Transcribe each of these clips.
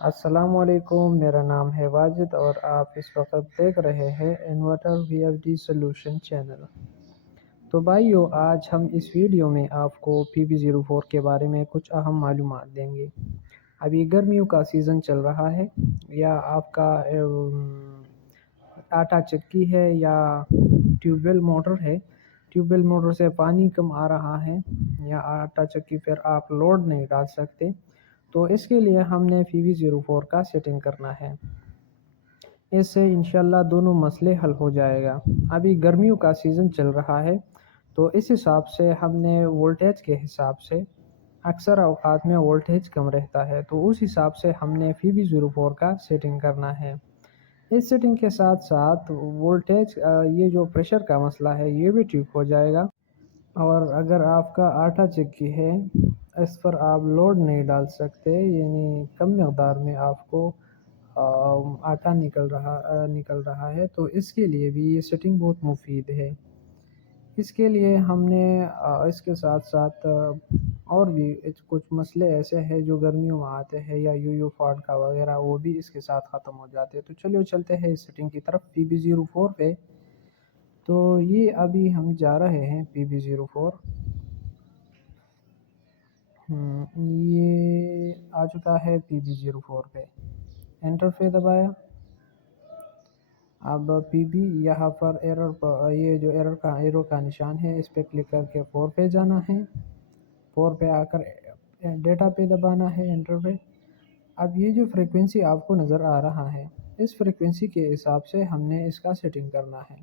السلام علیکم، میرا نام ہے واجد اور آپ اس وقت دیکھ رہے ہیں انورٹر وی ایف ڈی سلوشن چینل۔ تو بھائیو، آج ہم اس ویڈیو میں آپ کو PB04 کے بارے میں کچھ اہم معلومات دیں گے۔ ابھی گرمیوں کا سیزن چل رہا ہے، یا آپ کا آٹا چکی ہے یا ٹیوب ویل موٹر ہے، ٹیوب ویل موٹر سے پانی کم آ رہا ہے، یا آٹا چکی پھر آپ لوڈ نہیں ڈال سکتے، تو اس کے لیے ہم نے PB04 کا سیٹنگ کرنا ہے۔ اس سے انشاءاللہ دونوں مسئلے حل ہو جائے گا۔ ابھی گرمیوں کا سیزن چل رہا ہے، تو اس حساب سے ہم نے وولٹیج کے حساب سے، اکثر اوقات میں وولٹیج کم رہتا ہے، تو اس حساب سے ہم نے PB04 کا سیٹنگ کرنا ہے۔ اس سیٹنگ کے ساتھ ساتھ وولٹیج، یہ جو پریشر کا مسئلہ ہے یہ بھی ٹھیک ہو جائے گا۔ اور اگر آپ کا آٹا چکی ہے، اس پر آپ لوڈ نہیں ڈال سکتے، یعنی کم مقدار میں آپ کو آٹا نکل رہا ہے، تو اس کے لیے بھی یہ سیٹنگ بہت مفید ہے۔ اس کے لیے ہم نے اس کے ساتھ ساتھ اور بھی کچھ مسئلے ایسے ہیں جو گرمیوں میں آتے ہیں، یا یو فالٹ کا وغیرہ، وہ بھی اس کے ساتھ ختم ہو جاتے ہیں۔ تو چلو چلتے ہیں اس سیٹنگ کی طرف، PB04 پہ۔ تو یہ ابھی ہم جا رہے ہیں PB04، یہ آ چکا ہے PB04 پہ، انٹر پہ دبایا۔ اب PB یہاں پر یہ جو ایرو کا نشان ہے، اس پہ کلک کر کے 4 پہ جانا ہے۔ 4 پہ آ کر ڈیٹا پہ دبانا ہے، انٹر پہ۔ اب یہ جو فریکوینسی آپ کو نظر آ رہا ہے، اس فریکوینسی کے حساب سے ہم نے اس کا سیٹنگ کرنا ہے۔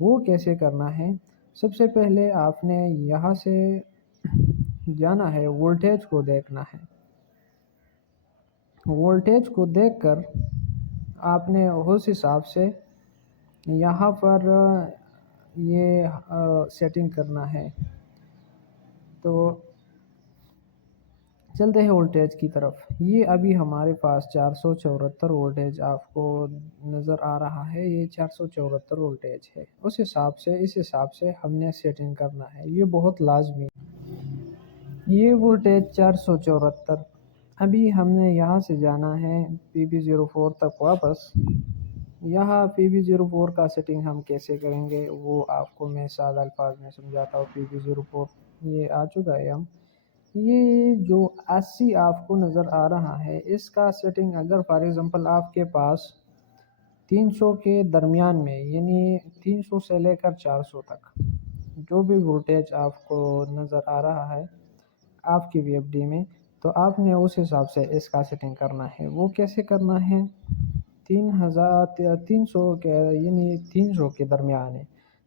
وہ کیسے کرنا ہے؟ سب سے پہلے آپ نے یہاں سے جانا ہے، وولٹیج کو دیکھنا ہے۔ وولٹیج کو دیکھ کر آپ نے اس حساب سے یہاں پر یہ سیٹنگ کرنا ہے۔ تو چلتے ہیں وولٹیج کی طرف۔ یہ ابھی ہمارے پاس 474 وولٹیج آپ کو نظر آ رہا ہے، یہ 474 وولٹیج ہے۔ اس حساب سے ہم نے سیٹنگ کرنا ہے، یہ بہت لازمی ہے۔ یہ وولٹیج 474، ابھی ہم نے یہاں سے جانا ہے PB04 تک واپس۔ یہاں PB04 کا سیٹنگ ہم کیسے کریں گے وہ آپ کو میں سادہ الفاظ میں سمجھاتا ہوں۔ PB04 یہ آ چکا ہے، یہ جو 80 آپ کو نظر آ رہا ہے، اس کا سیٹنگ اگر فار ایگزامپل آپ کے پاس 300 کے درمیان میں، یعنی 300 سے لے کر 400 تک جو بھی وولٹیج آپ کو نظر آ رہا ہے آپ کی VFD میں، تو آپ نے اس حساب سے اس کا سیٹنگ کرنا ہے۔ وہ کیسے کرنا ہے؟ 300 کے، یعنی 300 کے درمیان ہے،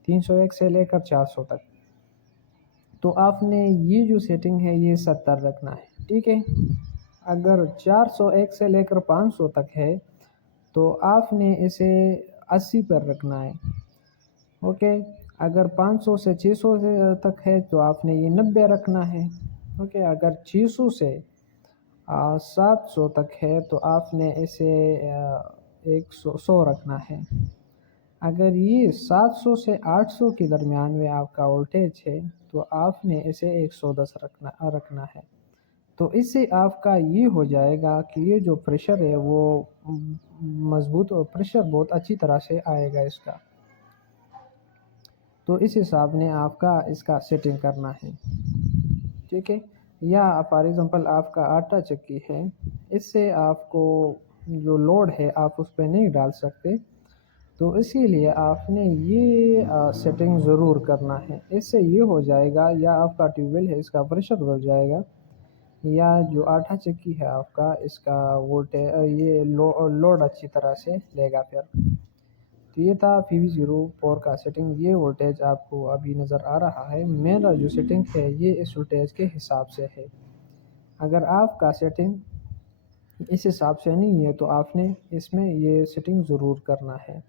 301 سے لے کر 400 تک، تو آپ نے یہ جو سیٹنگ ہے یہ 70 رکھنا ہے، ٹھیک ہے۔ اگر 401 سے لے کر 500 تک ہے تو آپ نے اسے 80 پر رکھنا ہے، اوکے۔ اگر 500 سے 600 تک ہے تو آپ نے یہ 90 رکھنا ہے، اوکے۔ اگر 600 سے 700 تک ہے تو آپ نے اسے 100 رکھنا ہے۔ اگر یہ 700 سے 800 کے درمیان میں آپ کا وولٹیج ہے تو آپ نے اسے 110 رکھنا ہے۔ تو اس سے آپ کا یہ ہو جائے گا کہ یہ جو پریشر ہے وہ مضبوط، اور پریشر بہت اچھی طرح سے آئے گا اس کا۔ تو اس حساب نے آپ کا اس کا سیٹنگ کرنا ہے، ٹھیک ہے۔ یا فار ایگزامپل آپ کا آٹا چکی ہے، اس سے آپ کو جو لوڈ ہے آپ اس پہ نہیں ڈال سکتے، تو اسی لیے آپ نے یہ سیٹنگ ضرور کرنا ہے۔ اس سے یہ ہو جائے گا، یا آپ کا ٹیوب ویل ہے اس کا پریشر بڑھ جائے گا، یا جو آٹا چکی ہے آپ کا، اس کا وولٹیج یہ لوڈ اچھی طرح سے لے گا پھر۔ تو یہ تھا PB04 کا سیٹنگ۔ یہ وولٹیج آپ کو ابھی نظر آ رہا ہے، میرا جو سیٹنگ ہے یہ اس وولٹیج کے حساب سے ہے۔ اگر آپ کا سیٹنگ اس حساب سے نہیں ہے تو آپ نے اس میں یہ سیٹنگ ضرور کرنا ہے۔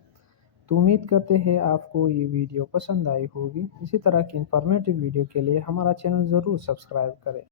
تو امید کرتے ہیں آپ کو یہ ویڈیو پسند آئی ہوگی۔ اسی طرح کی انفارمیٹیو ویڈیو کے لیے ہمارا چینل ضرور سبسکرائب کریں۔